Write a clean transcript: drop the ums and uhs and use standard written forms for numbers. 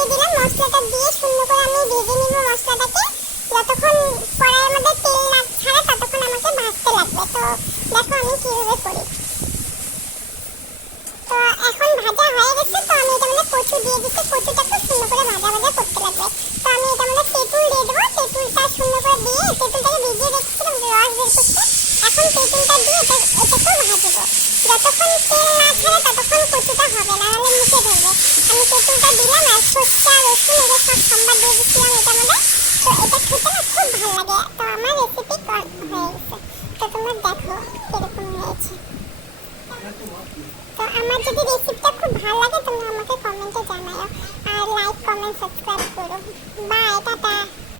দিয়ে দিলাম। মশলাটা দিয়ে সুন্দর করে আমি ভেজে নিব মশলাটাকে। যতক্ষণ কড়াইয়ের মধ্যে তেল না ছাড়ে ততক্ষণ আমাকে ভাজতে লাগবে। তো দেখো আমি কিভাবে করি। তো এখন ভাজা হয়ে গেছে, তো আমি এটা মধ্যে কচু দিয়ে দিচ্ছি। কচুটাকে সুন্দর করে ভাজা ভাজা করতে লাগবে। তো আমি এটা মধ্যে তেঁতুল দিয়ে দেবো। তেঁতুলটা সুন্দর করে দিয়ে তেঁতুলটাকে ভিজিয়ে রেখেছিলাম রস বের করতে। এখন তেঁতুলটা দিয়ে এটাকেও ভাজবো। যতক্ষণ তেল না ছাড়ে ততক্ষণ কচুটা হবে না, নাহলে মুখে ধরবে। আমি তেঁতুলটা দিলাম আর সরষে আর রসুন এগুলো সব সম্বাদ দিয়ে দিচ্ছিলাম এটা মধ্যে। তো এটা খেতে না খুব ভালো লাগে। তো আমার রেসিপি হয়ে গেছে। তো তোমরা দেখো কিরকম হয়েছে। তো আমার যদি রেসিপিটা খুব ভালো লাগে তোমরা আমাকে কমেন্টে জানাও আর লাইক কমেন্ট সাবস্ক্রাইব